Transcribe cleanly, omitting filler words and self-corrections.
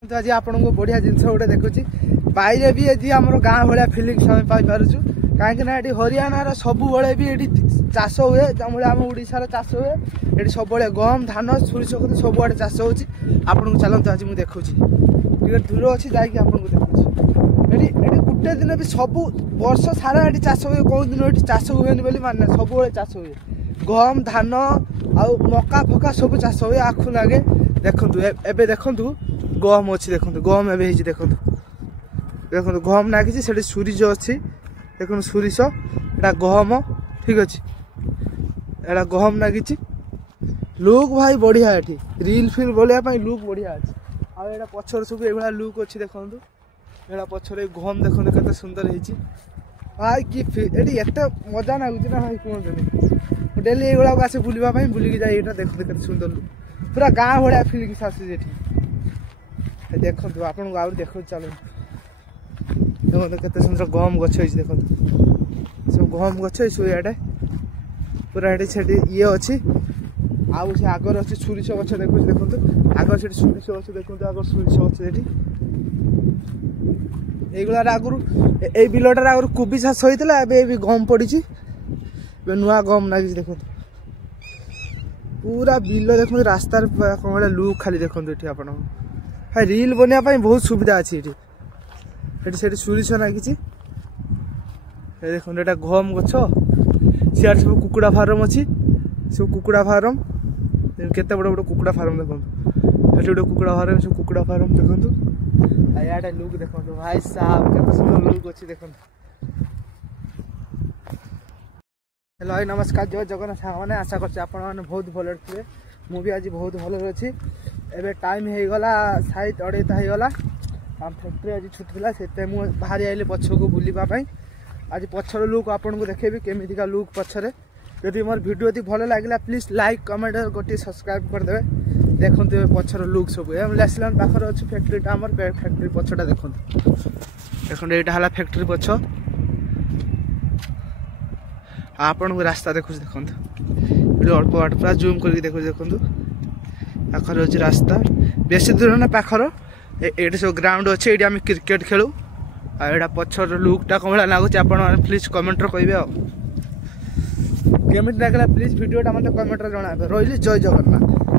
तो आज आपको बढ़िया जिनस गोटे देखुची बाहर भी ये आम गाँ भाया फिलिंग्स आम पाइपुँ कहीं हरियाणार सब भी ये चाष हुए आम ओडार चाष हुए ये सब गम धान सोरिष सब आड़े चाष हो चलते आज मुझे देखुची दूर अच्छी जाकि आपको देखुची ये गोटे दिन भी सब वर्ष सारा ये चाष हुए कौ दिन ये चाष हुए मानना सब चाष हुए गम धान आउ मका फका सब चाष हुए आखु लगे देखु एवं देखु गम अच्छी देखो गम एवं देखो देखो गम नागी से सोरिष अच्छी देखो सोरिष एटा गहम ठीक अच्छे एटा गहम नागी लुक भाई बढ़िया ये रिल फिल बोलिया लुक बढ़िया अच्छे आड़ा पछर सब ये लुक अच्छी देखो एटा पछर गहम देखो केते सुंदर है भाई कि एट मजा लगुच ना भाई कहते डेली ये आसे बुलवाई बुलिकी जाए देखो केते सुंदर लुक पूरा गाँ भाया फिलिंग्स आसूँ देखो आपको आउ देख चलो देखो केते सुंदर गहम गछ देखो सब गहम गछ सब इे पूरा ये अच्छी आउ से आगर अच्छे सोरिष गछ देखो देखो आगर से सोरिष गछ देखो आगर सोरिष गछ ये आगुरी ये बिलटार आगुरी कोबी चाष होता है गम पड़ी नुआ गम लगी देखो पूरा बिल देखो रास्तार कौन भाया लुक खाली देखो ये आप रिल बनवाई बहुत सुविधा अच्छी ये सोरिष लगी देखो ये गहम गछ सियाड़ सब कुकुड़ा फार्म अच्छी सब कुकुड़ा फार्म केते बड़ बड़ कुकुड़ा फार्म देखो ये गोटे कुकुड़ा फार्म सब कुकुड़ा फार्म देखो याडे लुक देखो भाई साहब केते सुंदर लुक अच्छी देखो हेलो भाई नमस्कार जय जगन्नाथ सामने आशा करते बहुत भल थे मुझे आज बहुत भल अच्छी एबे टाइम हो गला साइट 2:30 होगला आम फैक्ट्री आज छुट्टी था से बाहरी आइले पछक बुलवाई आज पछर लुक आपको देखेबी केमिका लुक पछरे यदि मोर वीडियो यदि भल लगे प्लीज लाइक कमेंट गोटे सब्सक्राइब करदे देखो पछर लुक सब आसलान पाखे अच्छे फैक्ट्री आम फैक्ट्री पछटा देखो देखो यहाँ है फैक्ट्री पछ आपन को रास्ता देखो देखो अल्प बाट पूरा जूम करके देखो देखो पाखर अच्छे रास्ता बेसी दूर ना पाखर ये सब ग्राउंड अच्छे ये आम क्रिकेट खेलु आड़ा पछर लुकटा कौन भाया लगुच आप प्लीज कमेंट कहे केमी लगे प्लीज वीडियोटा मतलब कमेंट जन रही जय जगन्नाथ।